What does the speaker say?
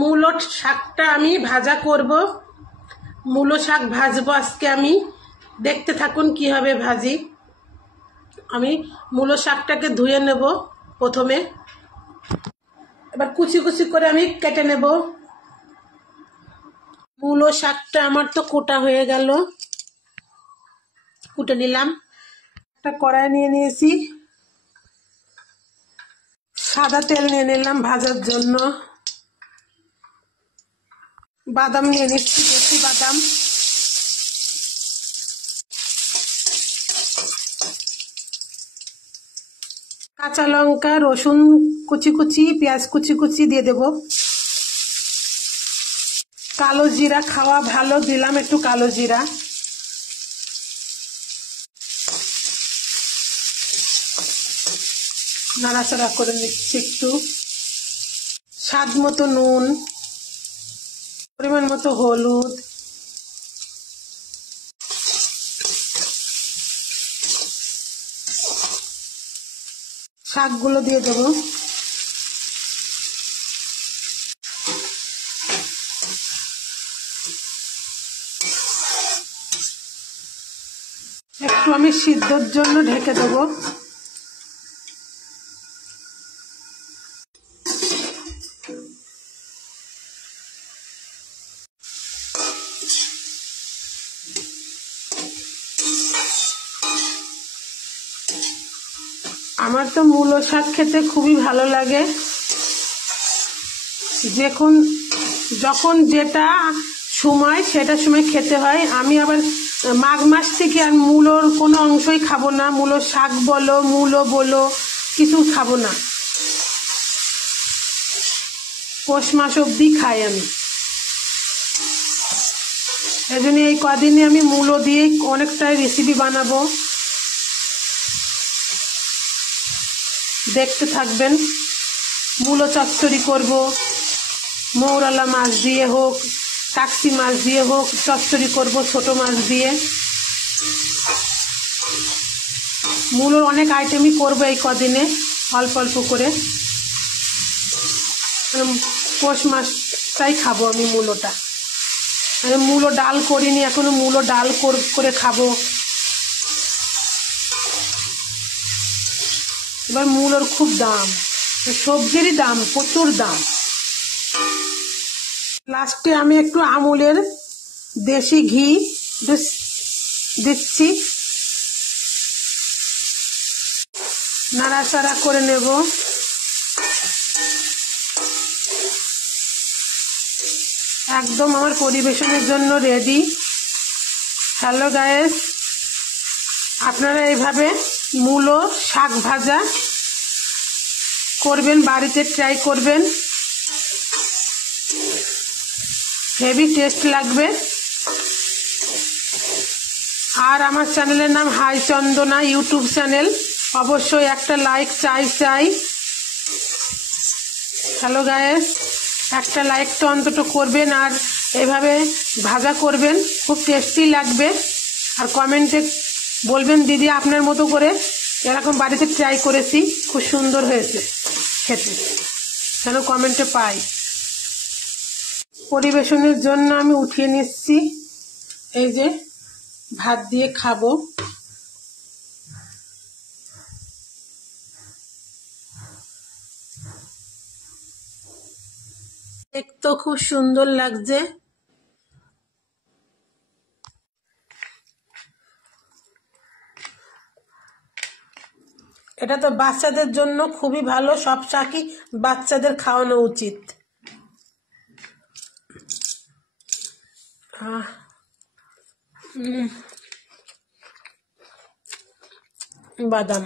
মূলো শাকটা আমি ভাজা করব। মূলো শাক ভাজবো আজকে আমি। দেখতে থাকুন কিভাবে ভাজি। আমি মূলো শাকটাকে ধুয়ে নেব প্রথমে, এবার কুচি কুচি করে আমি কেটে নেব। মূলো শাকটা আমার তো কোটা হয়ে গেল, কুটে নিলাম। একটা কড়াই নিয়ে নিয়েছি, সাদা তেল নিয়ে নিলাম ভাজার জন্য। বাদাম নিয়ে নিচ্ছি, দেশি বাদাম। কাঁচা লঙ্কা, রসুন কুচি কুচি, পেঁয়াজ কুচি কুচি দিয়ে দেব। কালো জিরা খাওয়া ভালো, দিলাম একটু কালো জিরা। নাড়াচাড়া করে নিচ্ছি একটু। স্বাদ মতো নুন, পরিমাণ মতো হলুদ, শাকগুলো দিয়ে দেবো। একটু আমি সিদ্ধর জন্য ঢেকে দেবো। আমার তো মূলো শাক খেতে খুবই ভালো লাগে। যখন যেটা সময় সেটা সময় খেতে হয়। আমি আবার মাঘ মাস থেকে আর মূলোর কোনো অংশই খাবো না। মূলো শাক বলো, মূলো বলো, কিছু খাবো না। পৌষ মাস অবধি খাই আমি। এই জন্য এই কদিনে আমি মূলো দিয়ে অনেকটাই রেসিপি বানাবো, দেখতে থাকবেন। মূলো চচ্চড়ি করব, মৌরলা মাছ দিয়ে হোক, টাকসি মাছ দিয়ে হোক, চচ্চড়ি করব ছোট মাছ দিয়ে। মূলোর অনেক আইটেমই করবো এই কদিনে, অল্প অল্প করে। পৌষ মাসটাই খাবো আমি মূলোটা। মূলো ডাল করিনি এখনো, মূলো ডাল করে খাবো। এবার মূলোর খুব দাম, সবজিরই দাম, প্রচুর দাম। লাস্টে আমি একটু আমুলের দেশি ঘি দিচ্ছি, নাড়াচাড়া করে নেব। একদম আমার পরিবেশনের জন্য রেডি। হ্যালো গায়েস, আপনারা এইভাবে মূলো শাক ভাজা করবেন, বাড়িতে ট্রাই করবেন, হেভি টেস্ট লাগবে। আর আমার চ্যানেলের নাম হাই চন্দনা ইউটিউব চ্যানেল, অবশ্যই একটা লাইক চাই। হ্যালো গায়েস, একটা লাইক তো অন্তত করবেন, আর এভাবে ভাজা করবেন, খুব টেস্টি লাগবে। আর কমেন্টে বলবেন দিদি আপনার মতো করে এরকম বাড়িতে ট্রাই করেছি, খুব সুন্দর হয়েছে খেতে, যেন কমেন্টে পাই। পরিবেশনের জন্য আমি উঠিয়ে নিচ্ছি, এই যে ভাত দিয়ে খাবো। দেখতেও খুব সুন্দর লাগছে। এটা তো বাচ্চাদের জন্য খুবই ভালো, সব শাকই বাচ্চাদের খাওয়ানো উচিত। বাদাম